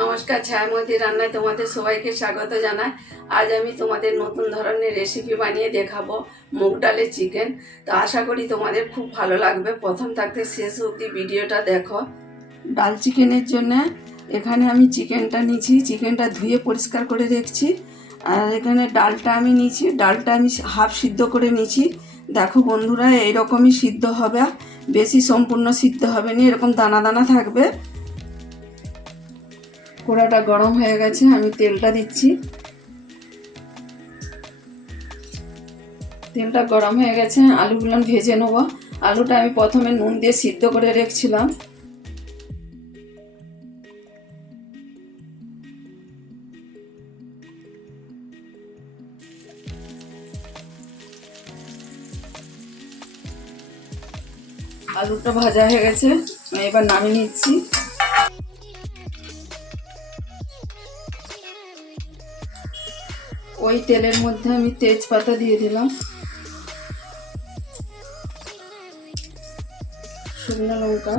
নমস্কার ছায়ামতি রান্নায় তোমাদের সবাইকে স্বাগত জানাই। আজ আমি তোমাদের নতুন ধরনের রেসিপি বানিয়ে দেখাবো, মুগ ডালের চিকেন তো আশা করি তোমাদের খুব ভালো লাগবে। প্রথম থাকতে শেষ অবধি ভিডিওটা দেখো। ডাল চিকেনের জন্য এখানে আমি চিকেনটা নিয়েছি। চিকেনটা ধুয়ে পরিষ্কার করে রেখেছি। আর এখানে ডালটা আমি নিয়েছি। ডালটা আমি হাফ সিদ্ধ করে নিয়েছি। দেখো বন্ধুরা, এইরকমই সিদ্ধ হবে। বেশি সম্পূর্ণ সিদ্ধ হবে না, এরকম দানা দানা থাকবে। কড়াটা গরম হয়ে গেছে, আমি তেলটা দিচ্ছি। তেলটা গরম হয়ে গেছে, আলুগুলো ভেজে নেব। আলুটা আমি প্রথমে নুন দিয়ে সিদ্ধ করে রেখেছিলাম। আলুটা ভাজা হয়ে গেছে, আমি এবার নামিয়ে নিচ্ছি। ওই তেলের মধ্যে আমি তেজপাতা দিয়ে দিলাম। শুকনো লঙ্কা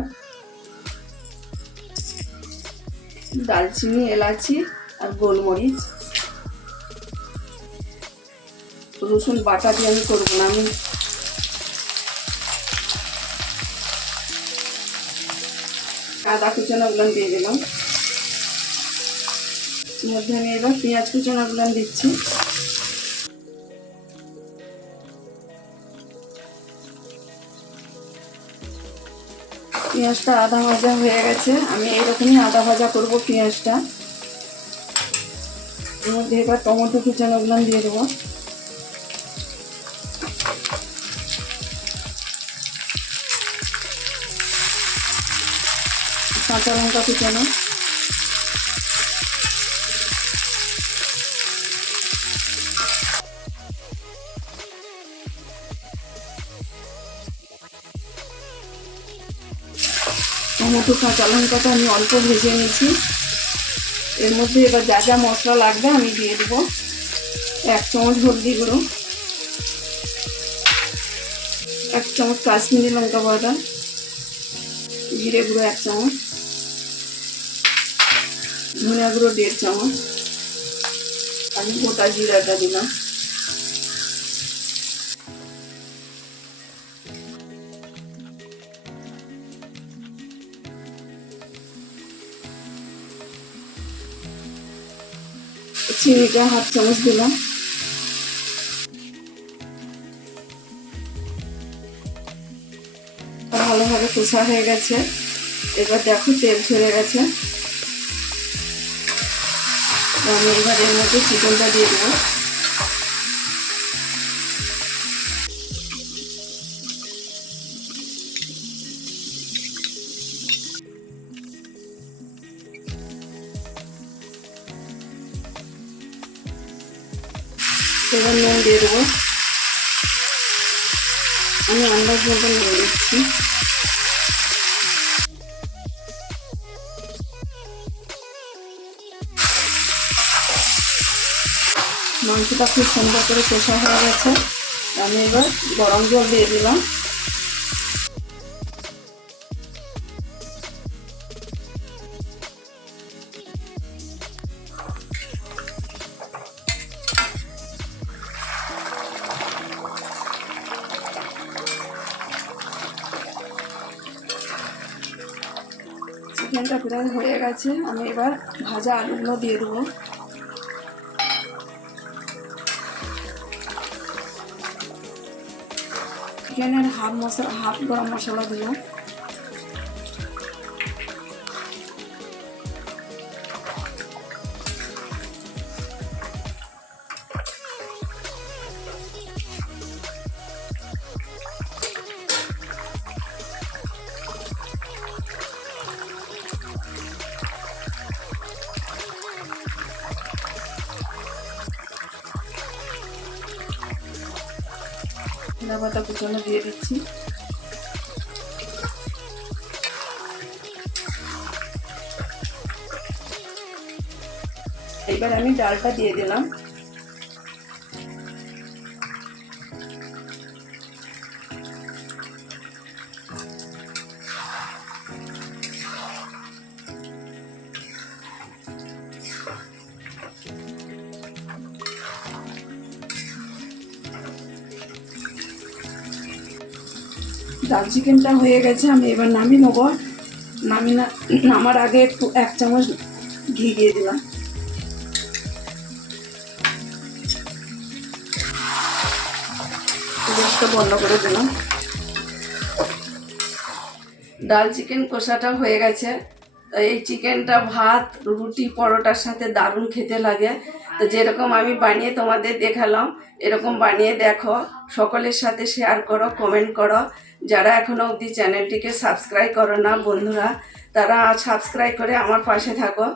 দালচিনি এলাচি আর গোলমরিচ। রসুন বাটা দিয়ে আমি করব না, আমি আদা কুচানোগুলো দিয়ে দিলাম। মধ্যে আমি এবার পেঁয়াজ কুচানোগুলো দিচ্ছি। পেঁয়াজটা আধা ভাজা হয়ে গেছে। আমি এইরকমই আধা ভাজা করব পেঁয়াজটা। এর মধ্যে এবার টমেটো কুচানোগুলো দিয়ে দেবো। কাঁচা লঙ্কা কুচানো। টমেটো কাঁচা লঙ্কাটা আমি অল্প ভেজে নিয়েছি। এর মধ্যে এবার যা যা মশলা লাগবে আমি দিয়ে দেবো। এক চামচ হলদি গুঁড়ো, এক চামচ কাশ্মীরি লঙ্কা পাউডার জিরে গুঁড়ো এক চামচ, ধনিয়া গুঁড়ো দেড় চামচ আমি গোটা জিরাটা দিলাম। চিনিটা হাফ চামচ দিলাম। ভালোভাবে কষা হয়ে গেছে। এবার দেখো তেল ছেড়ে গেছে। আমি এবার এর মধ্যে চিকেনটা দিয়ে দেবো এবার নুন দিয়ে দেবো আমি আন্দাজ মতো নিয়ে নিচ্ছি। মাংসটা খুব সুন্দর করে কষা হয়ে গেছে। আমি এবার গরম জল দিয়ে দিলাম। চিকেনটা প্রায় হয়ে গেছে। আমি এবার ভাজা আলুগুলো দিয়ে দেবো। চিকেনের হাফ মশলা, হাফ গরম মশলা দিল ধনে পাতা কুচানো দিয়ে দিচ্ছি। এবার আমি ডালটা দিয়ে দিলাম। ডাল চিকেনটা হয়ে গেছে, আমি এবার নামিয়ে নেব। নামি না নামার আগে একটু এক চামচ ঘি দিয়ে দিলাম। গ্যাসটা বন্ধ করে দিলাম। ডাল চিকেন কষাটা হয়ে গেছে। এই চিকেনটা ভাত, রুটি, পরোটার সাথে দারুণ খেতে লাগে। তো যেরকম আমি বানিয়ে তোমাদের দেখালাম, এরকম বানিয়ে দেখো। সকলের সাথে শেয়ার করো কমেন্ট করো। যারা এখনও অবধি চ্যানেলটিকে সাবস্ক্রাইব করো না বন্ধুরা তারা সাবস্ক্রাইব করে আমার পাশে থাকো।